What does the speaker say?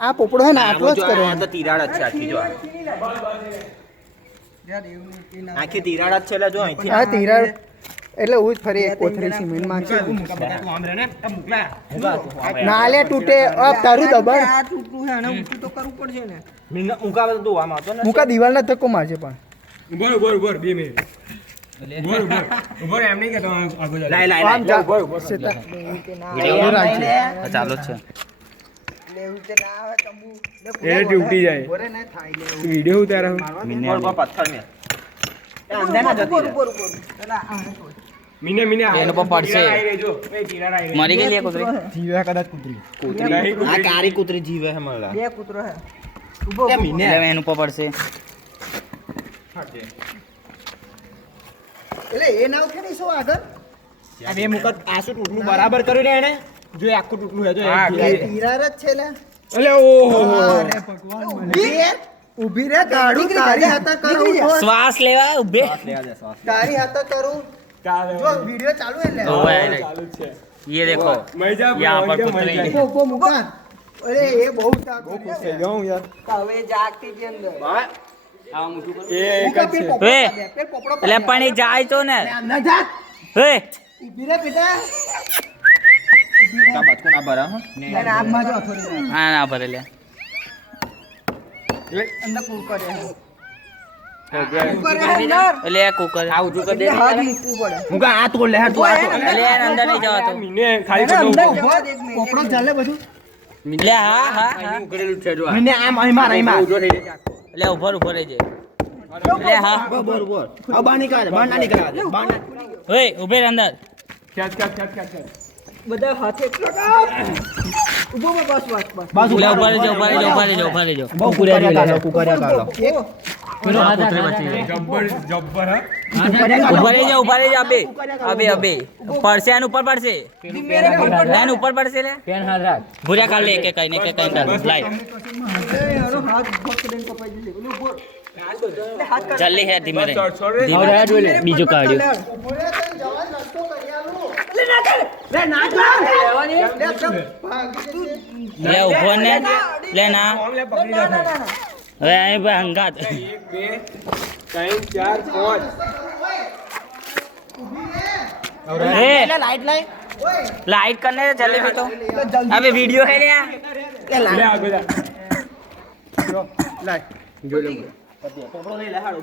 આ પોપડો હે ને આટલો જ કરો તો તિરાડ જ છે આખી જો આખી તિરાડ જ છે એટલે જો અહીંથી આ તિરાડ એટલે હું જ ફરી એક કોથળી સિમેન્ટ માંગશે ના લે તૂટે અબ તારું દબાણ આ તૂટું છે અને ઊંચું તો કરવું પડશે ને મુકા તો આમ આવતો ને મુકા દિવાલના ધક્કો મારશે પણ ઉભર 2 મિનિટ ઉભર એમ નહીં કે તમે આગળ લાઈ આમ જા કે સેતા ના એવું રાખજે ચાલુ જ છે લેવું તે ના આવે તંબુ એ ડ્યુટી જાય બોરે ને થાય લે વિડિયો ઉતારો પર પથ્થર મે અંદર ના જતી રહે. પેલા આ મીને એનો પર પડશે. તિરાડ આવી જો એ તિરાડ આવી મરી ગયેલી કૂતરી જીવ્યા કદાચ કૂતરી આ કારી કૂતરી જીવે હે મળલા બે કૂતરો છે ઉભો એ મીને એટલે એનું પર પડશે એટલે એ નાવ ખેડી શું આગળ આ બે મુકત આસુ ટૂટલું બરાબર કર્યું ને એને જો એ આખું ટૂટલું હે જો હા, એક તિરાડ જ છે લે અલે ઓહો અરે ભગવાન ઊભી રે ગાડું તારી હાથે કરું શ્વાસ લેવા ઉભે લેવા દે શ્વાસ તારી હાથે કરું ચાલે જો વિડિયો ચાલુ હે લે ઓવે ચાલુ છે ये देखो મજા यहाँ पर कुतरी ઉભો મુકા અરે એ બહુ તાકો છે જાઉં યાર હવે જાગતી હતી અંદર એ એક જ છે હે પેલ પોપડો એટલે પણ એ જાય તો ને ના જા હે ઊભી રે બેટા કા બચકો ના ભરા હો અને આમાં જો થોડી હા ના ભરે લે અંદર કૂકર છે ઓકે કૂકર છે અંદર એટલે આ કુકર આ ઉજુ કરી દે હાથ મૂકવું પડે મુકા આ તોડ લે હા તું આ તોડ એટલે એને અંદર નહીં જવાતું મીને ખાલી અંદર કરી ઉભો જ એક મિનિટ. પોપડો ચાલે બધું એટલે હા હા હા ઉકળેલું છે જો મને આમ અહીં માર ઉજો થઈ જાય એટલે ઉભર રહેજે એટલે હા બરોબર આ બહાર નીકળે બહાર ના નીકળે બહાર ના હે ઉભે રહે અંદર ખેંચ બધા હાથે ઉભો બસ બસ બસ બસ એટલે ઉભા રહેજો ઉભા રહેજો બહુ કુકરિયા લે કુકરિયા કાઢો જબ્બર હા ઉભા રહેજો અબે પડશે એનું ઉપર પડશે એનું ઉપર પડશે લે ભૂર્યા કાઢ લે કે કઈ ને કે કઈ કાઢ લાઈ હાથ પકડીને કપાઈ જશે ઓલો ઉભો એટલે હાથ કાઢ જલ્દી હે ધીમે રે છોડ બીજું કાઢ્યું પોપડે તને જવાન રસ્તો કરી આલું લે ના કર લે ના કર ભાગી જશે લે ઉભો ને લે ના ઓમલે પકડી રાખે હવે અહીં પર હંગાત 1 2 3 4 5 હે લાઈટ લાઈટ लाइट करने से जल्दी भी तो अबे वीडियो है ना લે આગળ જા લાય જો લે પોપડો લઈ લે હાડો